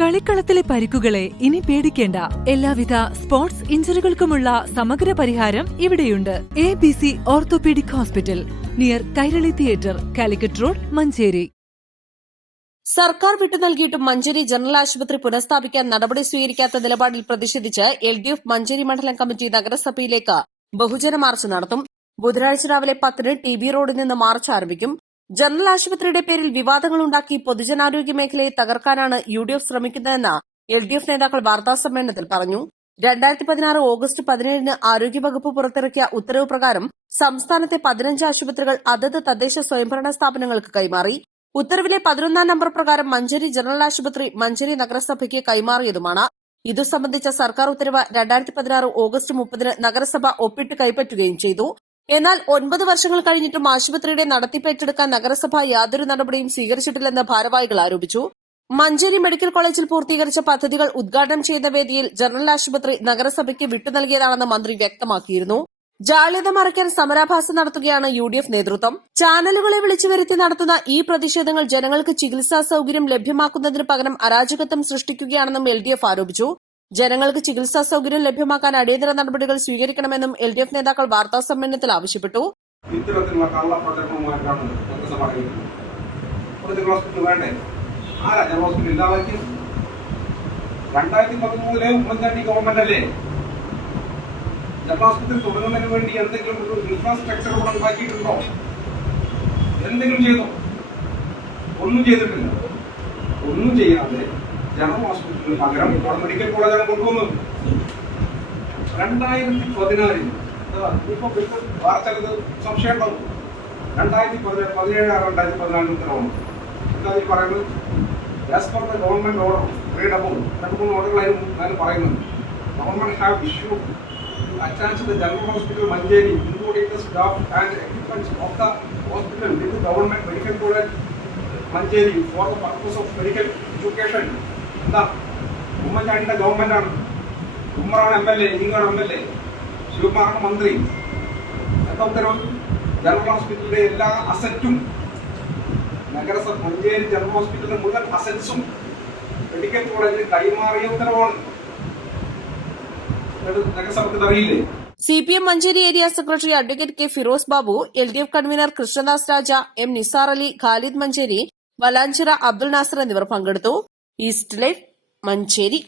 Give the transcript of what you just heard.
കളിക്കളത്തിലെ പരിക്കുകളെ ഇനി പേടിക്കേണ്ട. എല്ലാവിധ സ്പോർട്സ് ഇഞ്ചുറികൾക്കുമുള്ള സമഗ്ര പരിഹാരം ഇവിടെയുണ്ട്. ABC orthopaedic hospital, near Kairali theatre, Calicut road, Manjeri. സർക്കാർ വിട്ടു നൽകിയിട്ടും മഞ്ചേരി ജനറൽ ആശുപത്രി പുനഃസ്ഥാപിക്കാൻ നടപടി സ്വീകരിക്കാത്ത നിലപാടിൽ പ്രതിഷേധിച്ച് LDF മഞ്ചേരി മണ്ഡലം കമ്മിറ്റി നഗരസഭയിലേക്ക് ബഹുജന മാർച്ച് നടത്തും. ബുധനാഴ്ച രാവിലെ 10-ന് TB റോഡിൽ നിന്ന് മാർച്ച് ആരംഭിക്കും. ജനറൽ ആശുപത്രിയുടെ പേരിൽ വിവാദങ്ങളുണ്ടാക്കി പൊതുജനാരോഗ്യ മേഖലയെ തകർക്കാനാണ് UDF ശ്രമിക്കുന്നതെന്ന് LDF നേതാക്കൾ വാർത്താസമ്മേളനത്തിൽ പറഞ്ഞു. 2016 ഓഗസ്റ്റ് 17-ന് ആരോഗ്യവകുപ്പ് പുറത്തിറക്കിയ ഉത്തരവ് പ്രകാരം സംസ്ഥാനത്തെ 15 ആശുപത്രികൾ അതത് തദ്ദേശ സ്വയംഭരണ സ്ഥാപനങ്ങൾക്ക് കൈമാറി. ഉത്തരവിലെ 11-ാം നമ്പർ പ്രകാരം മഞ്ചേരി ജനറൽ ആശുപത്രി മഞ്ചേരി നഗരസഭയ്ക്ക് കൈമാറിയതുമാണ്. ഇതു സംബന്ധിച്ച സർക്കാർ ഉത്തരവ് 2016 ഓഗസ്റ്റ് 30-ന് നഗരസഭ ഒപ്പിട്ട് കൈപ്പറ്റുകയും ചെയ്തു. എന്നാൽ 9 വർഷങ്ങൾ കഴിഞ്ഞിട്ടും ആശുപത്രിയുടെ നടത്തിപ്പ് ഏറ്റെടുക്കാൻ നഗരസഭ യാതൊരു നടപടിയും സ്വീകരിച്ചിട്ടില്ലെന്ന് ഭാരവാഹികൾ ആരോപിച്ചു. മഞ്ചേരി മെഡിക്കൽ കോളേജിൽ പൂർത്തീകരിച്ച പദ്ധതികൾ ഉദ്ഘാടനം ചെയ്ത വേദിയിൽ ജനറൽ ആശുപത്രി നഗരസഭയ്ക്ക് വിട്ടുനൽകിയതാണെന്ന് മന്ത്രി വ്യക്തമാക്കിയിരുന്നു. ജാള്യത മറയ്ക്കാൻ സമരാഭാസം നടത്തുകയാണ് UDF നേതൃത്വം. ചാനലുകളെ വിളിച്ചു വരുത്തി നടത്തുന്ന ഈ പ്രതിഷേധങ്ങൾ ജനങ്ങൾക്ക് ചികിത്സാ സൌകര്യം ലഭ്യമാക്കുന്നതിന് പകരം അരാജകത്വം സൃഷ്ടിക്കുകയാണെന്നും LDF ആരോപിച്ചു. ജനങ്ങൾക്ക് ചികിത്സാ സൌകര്യം ലഭ്യമാക്കാൻ അടിയന്തര നടപടികൾ സ്വീകരിക്കണമെന്നും LDF നേതാക്കൾ വാർത്താസമ്മേളനത്തിൽ ആവശ്യപ്പെട്ടു. ഇത്തരത്തിലുള്ള കള്ളപ്രചരണവുമായിട്ടാണ് നഗരസഭ വേണ്ടേ? ആരാ ജനറൽ ഹോസ്പിറ്റൽ ഇല്ലാതാക്കി? 2013-ലെ ഉമ്മൻചാണ്ടി ഗവൺമെന്റ് അല്ലേ ജനറൽ ആശുപത്രി തുടങ്ങുന്നതിന് വേണ്ടി എന്തെങ്കിലും ഒരു ഇൻഫ്രാസ്ട്രക്ചർ ഇവിടെ ഉണ്ടാക്കിയിട്ടുണ്ടോ? എന്തെങ്കിലും ചെയ്തോ? ഒന്നും ചെയ്തിട്ടില്ല. ഒന്നും ചെയ്യാതെ ജനറൽ ഹോസ്പിറ്റലിന് പകരം മെഡിക്കൽ കോളേജാണ് കൊണ്ടുവന്നത്. 2014 ഇപ്പൊ വാർത്തകൾക്ക് സംശയം ഉണ്ടാവും. 2017-2014 ഉത്തരവാണ് എന്താ പറയുന്നത്? As per the government order readable 2-3 ഓർഡറുകളായിരുന്നു പറയുന്നത്. Government have issue attached the general hospital Manjeri, including the staff and equipment of the hospital with the government medical college Manjeri for the purpose of medical education. എന്താ ഉമ്മൻചാണ്ടിയുടെ ഗവൺമെന്റാണ്. ഉമ്മറാണ് MLA, ഇങ്ങാണ് MLA, ശിവകുമാറാണ് മന്ത്രി. എന്താ ഉത്തരവ്? General ഹോസ്പിറ്റലിന്റെ എല്ലാ അസറ്റും നഗരസഭ Manjeri general ഹോസ്പിറ്റലിന്റെ മുഴുവൻ അസറ്റ്സും മെഡിക്കൽ കോളേജിൽ കൈമാറിയ ഉത്തരവാണ്. CPM Manjeri area secretary advocate K. Firoz Babu, LDF convenor Krishnadas Raja, M. Nisar Ali, Khalid Manjeri, Valanchira Abdul Nasar എന്നിവർ പങ്കെടുത്തു. East live, Manjeri.